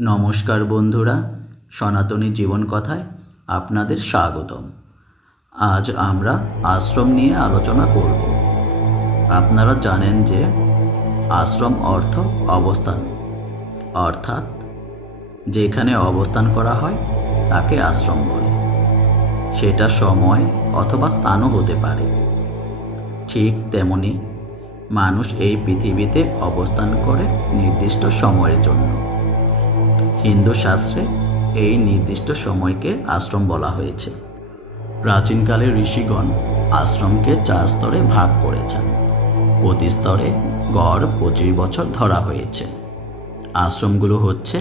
নমস্কার বন্ধুরা, সনাতনী জীবন কথায় আপনাদের স্বাগতম। আজ আমরা আশ্রম নিয়ে আলোচনা করব। আপনারা জানেন যে আশ্রম অর্থ অবস্থান। অর্থাৎ যেখানে অবস্থান করা হয়, তাকে আশ্রম বলে। সেটা সময় অথবা স্থানও হতে পারে। ঠিক তেমনি মানুষ এই পৃথিবীতে অবস্থান করে নির্দিষ্ট সময়ের জন্য। হিন্দু শাস্ত্রে এই নির্দিষ্ট সময়কে আশ্রম বলা হয়েছে। প্রাচীনকালে ঋষিগণ আশ্রমকে চার স্তরে ভাগ করেছেন। প্রতি স্তরে গড় পঁচিশ বছর ধরা হয়েছে। আশ্রমগুলো হচ্ছে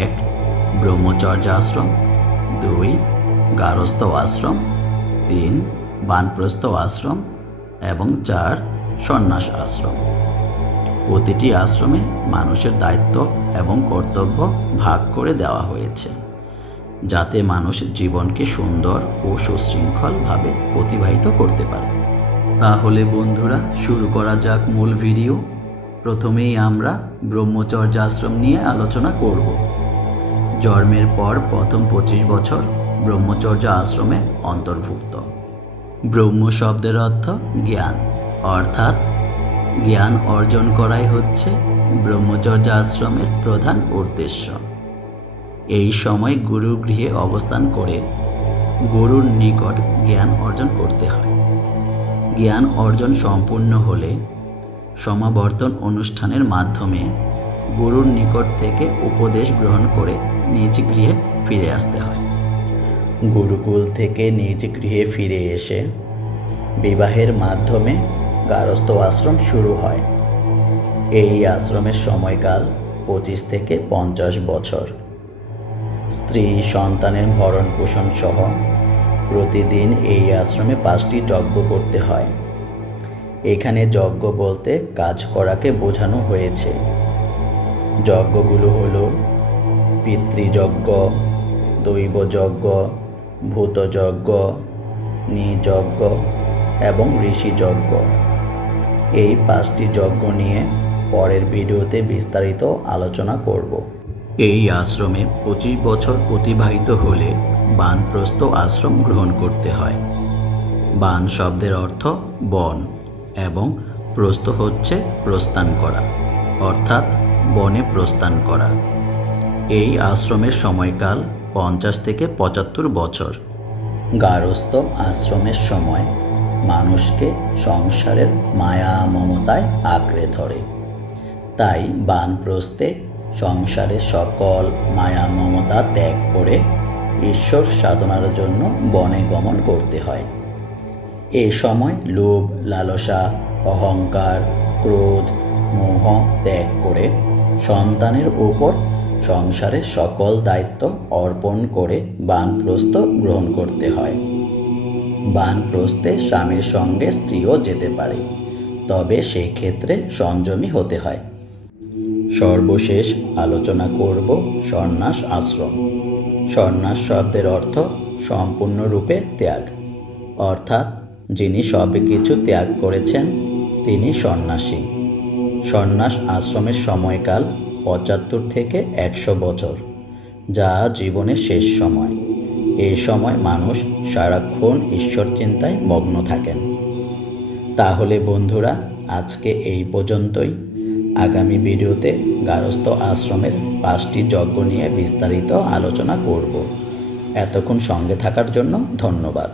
এক, ব্রহ্মচর্য আশ্রম, দুই, গারস্থ আশ্রম, তিন, বানপ্রস্থ আশ্রম এবং চার, সন্ন্যাস আশ্রম। প্রতিটি আশ্রমে মানুষের দায়িত্ব এবং কর্তব্য ভাগ করে দেওয়া হয়েছে, যাতে মানুষ জীবনকে সুন্দর ও সুশৃঙ্খলভাবে অতিবাহিত করতে পারে। তাহলে বন্ধুরা, শুরু করা যাক মূল ভিডিও। প্রথমেই আমরা ব্রহ্মচর্য আশ্রম নিয়ে আলোচনা করব। জন্মের পর প্রথম পঁচিশ বছর ব্রহ্মচর্য আশ্রমে অন্তর্ভুক্ত। ব্রহ্ম শব্দের অর্থ জ্ঞান, অর্থাৎ জ্ঞান অর্জন করাই হচ্ছে ব্রহ্মচর্য আশ্রমের প্রধান উদ্দেশ্য। এই সময় গুরু গৃহে অবস্থান করে গুরুর নিকট জ্ঞান অর্জন করতে হয়। জ্ঞান অর্জন সম্পূর্ণ হলে সমাবর্তন অনুষ্ঠানের মাধ্যমে গুরুর নিকট থেকে উপদেশ গ্রহণ করে নিজ গৃহে ফিরে আসতে হয়। গুরুকুল থেকে নিজ গৃহে ফিরে এসে বিবাহের মাধ্যমে গারস্থ আশ্রম শুরু হয়। এই আশ্রমের সময়কাল পঁচিশ থেকে পঞ্চাশ বছর। স্ত্রী সন্তানের ভরণ পোষণ সহ প্রতিদিন এই আশ্রমে পাঁচটি যজ্ঞ করতে হয়। এখানে যজ্ঞ বলতে কাজ করাকে বোঝানো হয়েছে। যজ্ঞগুলো হলো পিতৃযজ্ঞ, দৈবযজ্ঞ, ভূতযজ্ঞ, নিযজ্ঞ এবং ঋষিযজ্ঞ। এই পাঁচটি যজ্ঞ নিয়ে পরের ভিডিওতে বিস্তারিত আলোচনা করব। এই আশ্রমে পঁচিশ বছর অতিবাহিত হলে বানপ্রস্থ আশ্রম গ্রহণ করতে হয়। বান শব্দের অর্থ বন এবং প্রস্থ হচ্ছে প্রস্থান করা, অর্থাৎ বনে প্রস্থান করা। এই আশ্রমের সময়কাল পঞ্চাশ থেকে পঁচাত্তর বছর। গারস্থ আশ্রমের সময় মানুষকে সংসারের মায়া মমতায় আঁকড়ে ধরে। তাই বানপ্রস্তে সংসারের সকল মায়া মমতা ত্যাগ করে ঈশ্বর সাধনার জন্য বনে গমন করতে হয়। এ সময় লোভ, লালসা, অহংকার, ক্রোধ, মোহ ত্যাগ করে সন্তানের ওপর সংসারের সকল দায়িত্ব অর্পণ করে বানপ্রস্থ গ্রহণ করতে হয়। বানপ্রস্থে স্বামীর সঙ্গে স্ত্রীও যেতে পারে। তবে সেই ক্ষেত্রে সংযমী হতে হয়। সর্বশেষ আলোচনা করব সন্ন্যাস আশ্রম। সন্ন্যাস শব্দের অর্থ সম্পূর্ণরূপে ত্যাগ। অর্থাৎ যিনি সব কিছু ত্যাগ করেছেন, তিনি সন্ন্যাসী। সন্ন্যাস আশ্রমের সময়কাল পঁচাত্তর থেকে একশো বছর, যা জীবনের শেষ সময়। এ সময় মানুষ সারাক্ষণ ঈশ্বর চিন্তায় মগ্ন থাকেন। তাহলে বন্ধুরা, আজকে এই পর্যন্তই। আগামী ভিডিওতে গারস্থ আশ্রমের পাঁচটি যজ্ঞ নিয়ে বিস্তারিত আলোচনা করব। এতক্ষণ সঙ্গে থাকার জন্য ধন্যবাদ।